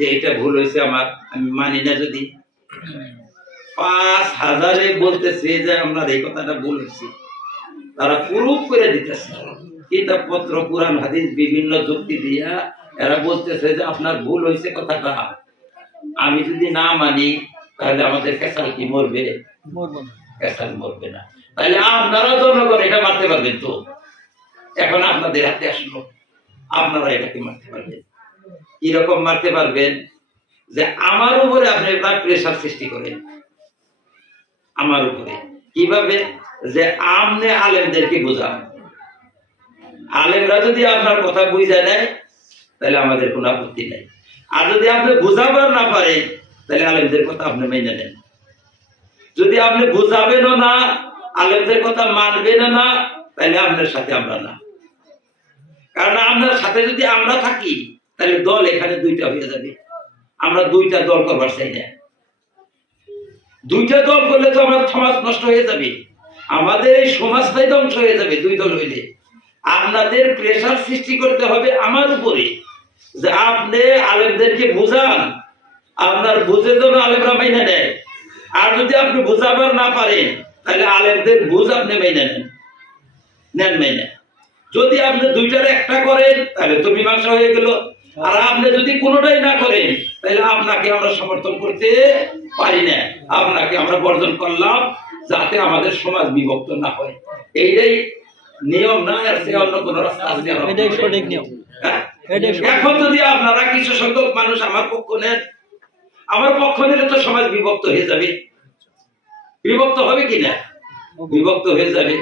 যে এটা ভুল হয়েছে আমার আমি মানি না যদি। পাঁচ হাজারে বলতেছে যে আমরা এই কথাটা ভুল হয়েছে। তারা প্রুফ করে দিতেছে। কিতাব পত্র কোরআন হাদিস বিভিন্ন যুক্তি দিয়া এরা বলতেছে যে আপনার ভুল হয়েছে কথাটা। আমি যদি না মানি তাহলে আমাদের কেসাল কি মরবে? কেসাল মরবে না। তাহলে আপনারা জনগণ এটা মারতে পারবেন তো। এখন আপনাদের হাতে আসলো। আপনারা এটাকে মারতে পারবেন। কীরকম মারতে পারবেন যে আমার উপরে আপনি একটা প্রেশার সৃষ্টি করেন। আমার উপরে। কীভাবে? যে আমনে আলেমদেরকে বোঝান। আলেমরা যদি আপনার কথা বুঝে নেয়, তাহলে আমাদের কোনো আপত্তি নেই। আর যদি আপনি বুঝাবার না পারেন, তাহলে আলেমদের কথা আপনি মেনে নেন। যদি আপনি বুঝাবেনও না, আলেমদের কথা মানবেন না, তাহলে আপনার সাথে আমরা না। কারণ আপনার সাথে যদি আমরা থাকি তাহলে দল এখানে দুইটা হয়ে যাবে। আমরা দুইটা দল করবার চাই না। দুইটা দল করলে তো আমার সমাজ নষ্ট হয়ে যাবে। আমাদের এই সমাজটাই ধ্বংস হয়ে যাবে দুই দল হইলে। আপনাদের প্রেশার সৃষ্টি করতে হবে আমার উপরে। যে আপনি আলেমদেরকে বুঝান। আপনার বুঝে যেন আলেমরা মাইনে নেয়। আর যদি আপনি বুঝাবার না পারেন, তাহলে আলেমদের বুঝ আপনি মেনে নেন। নেন মেনে যদি আপনি দুইটার একটা করেন, তাহলে তো মীমাংসা হয়ে গেল। আর আপনি যদি কোনোটাই না করেন তাহলে আপনাকে আমরা সমর্থন করতে পারি না। আপনাকে আমরা বর্জন করলাম যাতে আমাদের সমাজ বিভক্ত না হয়। এইটাই নিয়ম না আর সে অন্য কোনো রাস্তা আছে এটাই সঠিক নিয়ম? এখন যদি আপনারা কিছু সংখ্যক মানুষ আমার পক্ষ নেন আমার পক্ষ নিলে তো সমাজ বিভক্ত হয়ে যাবে। বিভক্ত হবে কি না? বিভক্ত হয়ে যাবে।